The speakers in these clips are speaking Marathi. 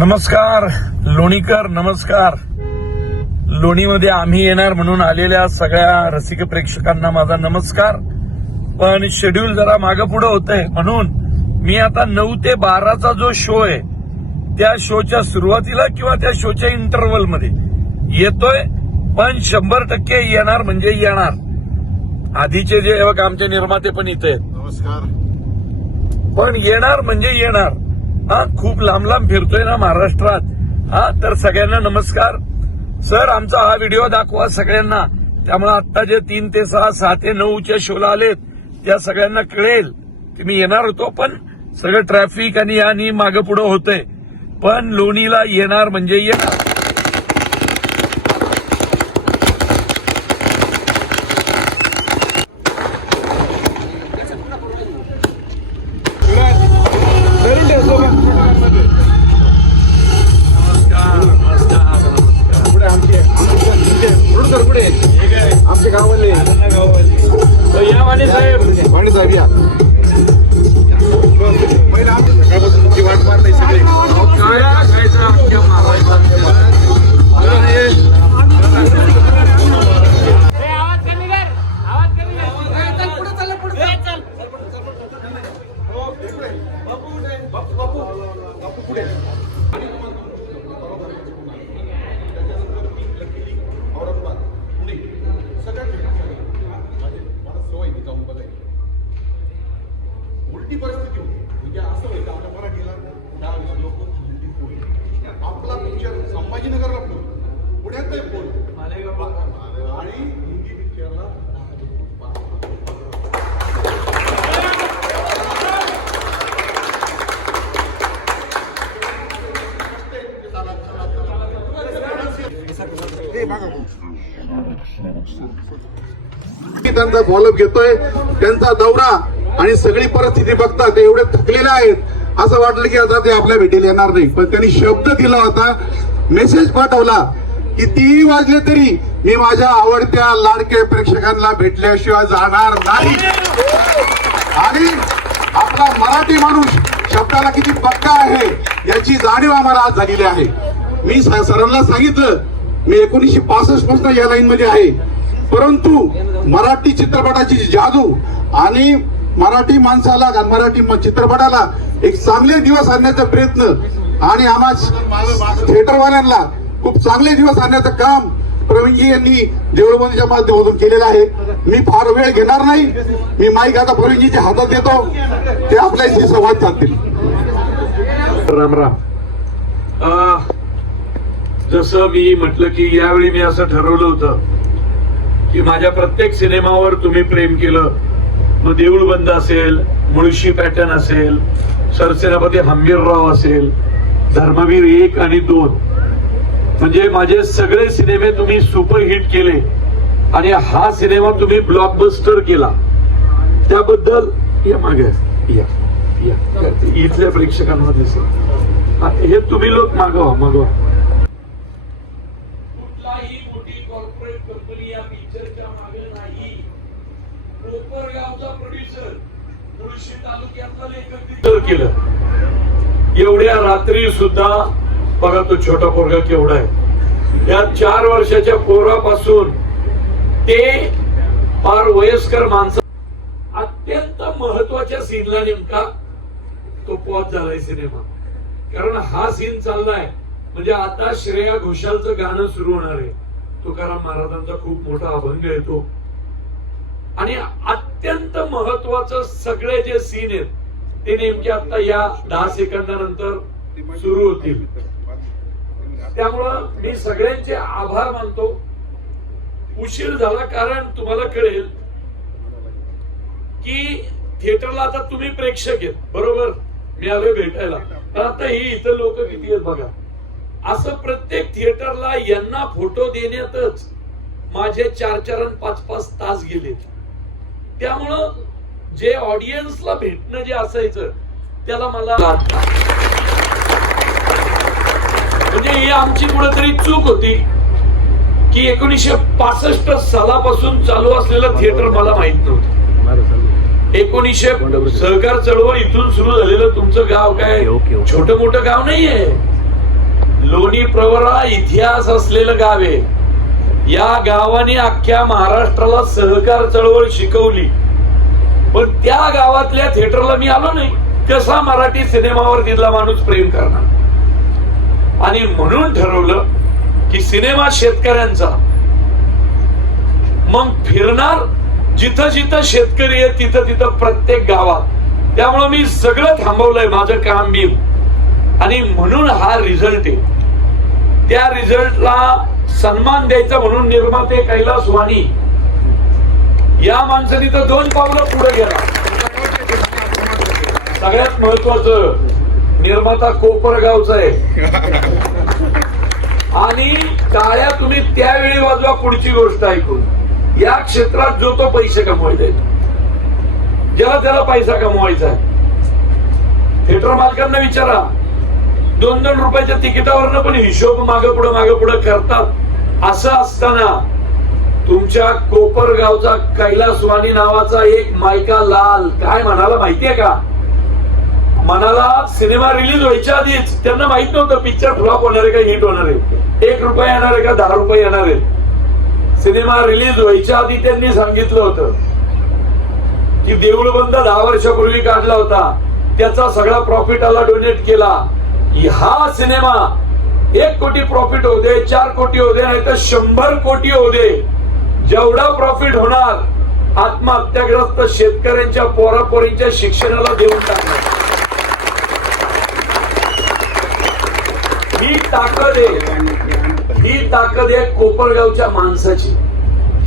नमस्कार लोणीकर, नमस्कार. लोणीमध्ये आम्ही येणार म्हणून आलेल्या सगळ्या रसिक प्रेक्षकांना माझा नमस्कार. पण शेड्यूल जरा मागे पुढे होतंय म्हणून मी आता 9 ते 12चा जो शो आहे त्या शोच्या सुरुवातीला किंवा त्या शोच्या इंटरव्हल मध्ये येतोय. पण 100% येणार म्हणजे येणार. आधीचे जे आमचे निर्माते पण इथे आहेत. नमस्कार. पण येणार म्हणजे येणार. खूप लांब लांब फिरतोय ना महाराष्ट्रात. तर सगळ्यांना नमस्कार. सर, आमचा हा व्हिडिओ दाखवा सगळ्यांना. त्यामुळे आता जे 3 ते 6, 6 ते 9च्या शोला आलेत त्या सगळ्यांना कळेल की मी येणार होतो, पण सगळं ट्रॅफिक आणि मागे पुढे होतंय. पण लोणीला येणार म्हणजे येणार. आमच्या गावाले या वाणी साहेब, वाणी साहेब या. पहिला आमच्या सकाळपासून तुमची वाट मारताय सगळे. काय खायचं आमच्या मारायचं. उलटी परिस्थिती होती. म्हणजे असं व्हायचं आपल्या मराठीला लोक आपला पिक्चर संभाजीनगरला पोल, पुण्यात नाही पोल, आणि हिंदी पिक्चरला त्यांचा फॉलोअप घेतोय. त्यांचा दौरा आणि सगळी परिस्थिती बघता ते एवढे थकलेले आहेत असं वाटलं की आता ते आपल्या भेटीला येणार नाही. पण त्यांनी शब्द दिला होता, मेसेज पाठवला, कितीही वाजले तरी मी माझ्या आवडत्या लाडक्या प्रेक्षकांना भेटल्याशिवाय जाणार नाही. आणि आपला मराठी माणूस शब्दाला किती पक्का आहे याची जाणीव आम्हाला आज झालेली आहे. मी सरांना सांगितलं, मी 1965 पासून या लाईन मध्ये आहे, परंतु मराठी चित्रपटाची जादू आणि मराठी माणसाला, मराठी चित्रपटाला एक चांगले दिवस आणण्याचा प्रयत्न आणि आम्हा थिएटरवाल्यांना खूप चांगले दिवस आणण्याचं काम प्रवीणजी यांनी देऊळबंदीच्या माध्यमातून केलेलं आहे. मी फार वेळ घेणार नाही. मी माईक आता प्रवीणजीच्या हातात देतो, ते आपल्याशी संवाद साधतील. राम राम. जसं मी म्हटलं की यावेळी मी असं ठरवलं होतं की माझ्या प्रत्येक सिनेमावर तुम्ही प्रेम केलं. मग देऊळबंद असेल, मुळशी पॅटर्न असेल, सरसेनापती हंबीरराव असेल, धर्मवीर 1 आणि 2, म्हणजे माझे सगळे सिनेमे तुम्ही सुपरहिट केले आणि हा सिनेमा तुम्ही ब्लॉकबस्टर केला. त्याबद्दल या मागे या इथल्या प्रेक्षकांना दिसेल. हे तुम्ही लोक मागवा. कुठलाही मोठी कॉर्पोरेट कंपनी या पिक्चरच्या मागे नाही. कोपरगावचा प्रोड्युसर, मुळशी तालुक्यातला लेखक केलं. एवढ्या रात्री सुद्धा बघा तो छोटा पोरगा केवढा आहे. या 4 वर्षाच्या पोरापासून ते फार वयस्कर माणसं अत्यंत महत्वाच्या सीनला नेमका तो पॉज झालाय सिनेमा. कारण हा सीन चाललाय म्हणजे आता श्रेया घोषालचं गाणं सुरू होणार आहे. तुकाराम महाराजांचा खूप मोठा अभंग येतो आणि अत्यंत महत्वाचं सगळे जे सीन आहेत ते नेमके आता या 10 सेकंदानंतर सुरू होतील. त्यामुळं मी सगळ्यांचे आभार मानतो. उशीर झाला कारण तुम्हाला कळेल की थिएटरला आता तुम्ही प्रेक्षक आहेत, बरोबर. मी आलोय भेटायला, पण आता ही इथं लोक किती आहेत बघा. असं प्रत्येक थिएटरला यांना फोटो देण्यातच माझे 4-4 आणि 5-5 तास गेले. त्यामुळं जे ऑडियन्सला भेटणं जे असायचं त्याला मला म्हणजे ही आमची कुठेतरी चूक होती की 1965 सालापासून चालू असलेलं थिएटर मला माहित नव्हतं. 1900 सहकार चळवळ इथून सुरू झालेलं तुमचं गाव काय छोटं मोठं गाव नाहीये. लोणी प्रवरा इतिहास असलेलं गाव आहे. या गावाने अख्ख्या महाराष्ट्राला सहकार चळवळ शिकवली. पण त्या गावातल्या थिएटरला मी आलो नाही. कसा मराठी सिनेमावर तिथला माणूस प्रेम करणार? आणि म्हणून ठरवलं की सिनेमा शेतकऱ्यांचा. मग फिरणार जिथं जिथं शेतकरी आहे तिथं तिथं प्रत्येक गावात. त्यामुळे मी सगळं थांबवलंय माझं काम बी. आणि म्हणून हा रिझल्ट आहे. त्या रिझल्टला सन्मान द्यायचा म्हणून निर्माते कैलास वाणी या माणसाने तर 2 पावलं पुढे गेला. सगळ्यात महत्वाचं निर्माता कोपरगावचा आहे. आणि टाळ्या तुम्ही त्यावेळी वाजवा. पुढची गोष्ट ऐकून, या क्षेत्रात जो तो पैसे कमवायचा आहे, ज्याला त्याला पैसा कमवायचा आहे. थिएटर मालकांना विचारा, 2-2 रुपयाच्या तिकिटावरनं पण हिशोब मागं पुढं करतात. असं असताना तुमच्या कोपरगावचा कैलास वाणी नावाचा एक मायका लाल काय म्हणाला माहितीये का? म्हणाला सिनेमा रिलीज व्हायच्या आधीच त्यांना माहित नव्हतं पिक्चर फ्लॉप होणार आहे का हिट होणार आहे, 1 रुपया येणार आहे का 10 रुपये येणार आहे. सिनेमा रिलीज व्हायच्या आधी त्यांनी सांगितलं होतं की देऊळ बंद 10 वर्षापूर्वी काढला होता, त्याचा सगळा प्रॉफिट आला डोनेट केला. हा सिनेमा 1 कोटी प्रॉफिट होऊ दे, 4 कोटी होऊ दे, नाही तर 100 कोटी होऊ दे, जेवढा प्रॉफिट होणार आत्महत्याग्रस्त शेतकऱ्यांच्या पोरापोरींच्या शिक्षणाला देऊन टाकणार. ही ताकद आहे कोपरगावच्या माणसाची.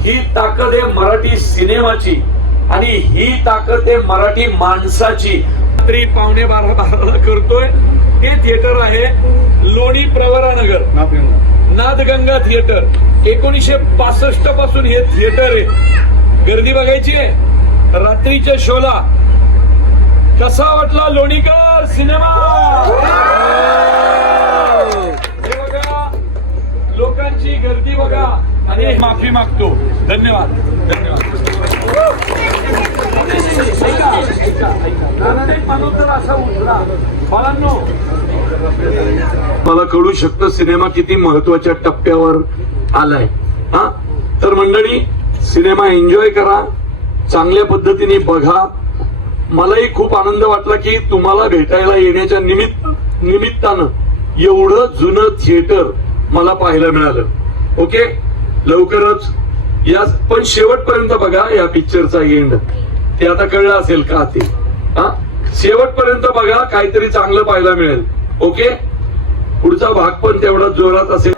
ही ताकद आहे मराठी सिनेमाची. आणि ही ताकद आहे मराठी माणसाची. रात्री 11:15 करतोय. हे थिएटर आहे लोणी प्रवरानगर, नाथगंगा थिएटर. 1965 पासून हे थिएटर आहे. गर्दी बघायची आहे. रात्रीच्या शोला कसा वाटला लोणीकर सिनेमा? हे बघा, लोकांची गर्दी बघा. आणि माफी मागतो. धन्यवाद. मला कळू शकतं सिनेमा किती महत्वाच्या टप्प्यावर आलाय. हा तर मंडळी, सिनेमा एन्जॉय करा, चांगल्या पद्धतीने बघा. मलाही खूप आनंद वाटला की तुम्हाला भेटायला येण्याच्या निमित्तानं एवढं जुनं थिएटर मला पाहायला मिळालं. ओके, लवकरच या पण शेवटपर्यंत बघा या पिक्चरचा एंड. ते आता कळलं असेल का ते. हा शेवटपर्यंत बघा, काहीतरी चांगलं पाहायला मिळेल. ओके, पुढचा भाग पण तेवढा जोरात असेल.